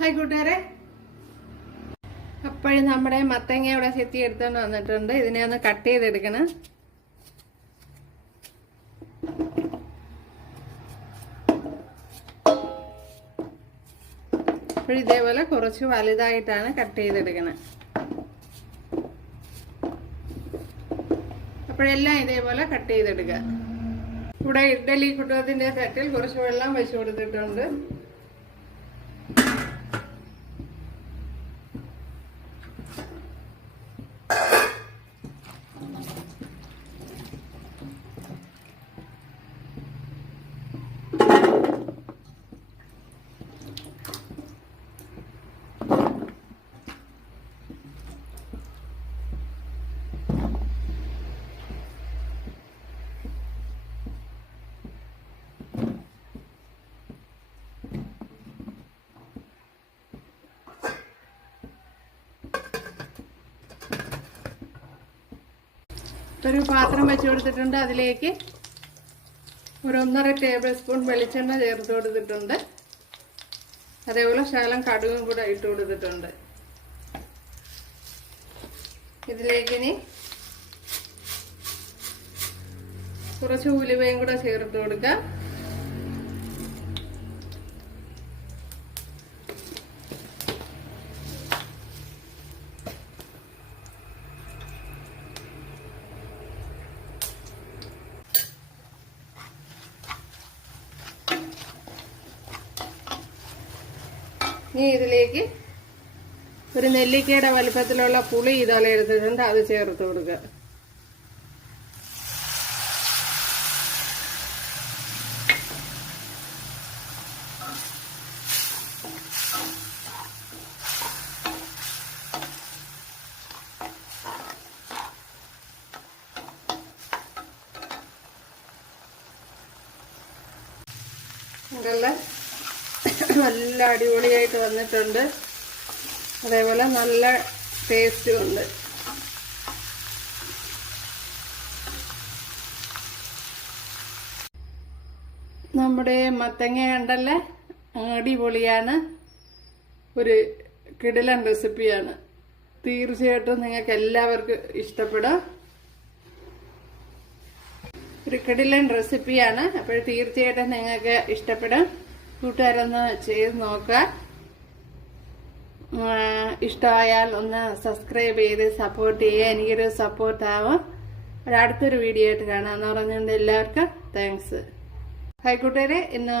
Hi കൂട്ടുകാരെ, അപ്പോഴും നമ്മുടെ മത്തങ്ങ ഇവിടെ ചെത്തി എടുത്തോണ്ട് വന്നിട്ടുണ്ട്. ഇതിനെ ഒന്ന് കട്ട് ചെയ്തെടുക്കണം. അപ്പോഴും ഇതേപോലെ കുറച്ച് വലുതായിട്ടാണ് കട്ട് ചെയ്തെടുക്കണം. അപ്പോഴെല്ലാം ഇതേപോലെ കട്ട് ചെയ്തെടുക്കുക. ഇവിടെ ഇഡ്ഡലി കുട്ടകത്തിന്റെ തട്ടിൽ കുറച്ച് വെള്ളം വെച്ച് കൊടുത്തിട്ടുണ്ട്. ഒരു പാത്രം വെച്ച് കൊടുത്തിട്ടുണ്ട്. അതിലേക്ക് ഒരു 1.5 ടേബിൾ സ്പൂൺ വെളിച്ചെണ്ണ ചേർത്ത് കൊടുത്തിട്ടുണ്ട്. അതേപോലെ ശകലം കടുകും കൂടെ ഇട്ട് കൊടുത്തിട്ടുണ്ട്. ഇതിലേക്ക് ഇനി കുറച്ച് ഉലുവയും കൂടെ ചേർത്ത് കൊടുക്കാം. ഇനി ഇതിലേക്ക് ഒരു നെല്ലിക്കയുടെ വലിപ്പത്തിലുള്ള പുളി ഇതുപോലെ എടുത്തിട്ടുണ്ട്. അത് ചേർത്ത് കൊടുക്കുക. ഇതെല്ലാം നല്ല അടിപൊളിയായിട്ട് വന്നിട്ടുണ്ട്. അതേപോലെ നല്ല ടേസ്റ്റും ഉണ്ട്. നമ്മുടെ മത്തങ്ങ കണ്ടല്ലേ, അടിപൊളിയാണ്. ഒരു കിടിലൻ റെസിപ്പിയാണ്. തീർച്ചയായിട്ടും നിങ്ങൾക്ക് എല്ലാവർക്കും ഇഷ്ടപ്പെടും. ഒരു കിടിലൻ റെസിപ്പിയാണ്. അപ്പോൾ തീർച്ചയായിട്ടും നിങ്ങൾക്ക് ഇഷ്ടപ്പെടും. കൂട്ടുകാരൊന്ന് ചെയ്ത് നോക്കുക. ഇഷ്ടമായാൽ ഒന്ന് സബ്സ്ക്രൈബ് ചെയ്ത് സപ്പോർട്ട് ചെയ്യുക. എനിക്കൊരു സപ്പോർട്ടാവും. അടുത്തൊരു വീഡിയോ ആയിട്ട് കാണാമെന്ന് പറഞ്ഞുകൊണ്ട് എല്ലാവർക്കും താങ്ക്സ്. ഹായ് കൂട്ടുകാരെ, ഇന്ന്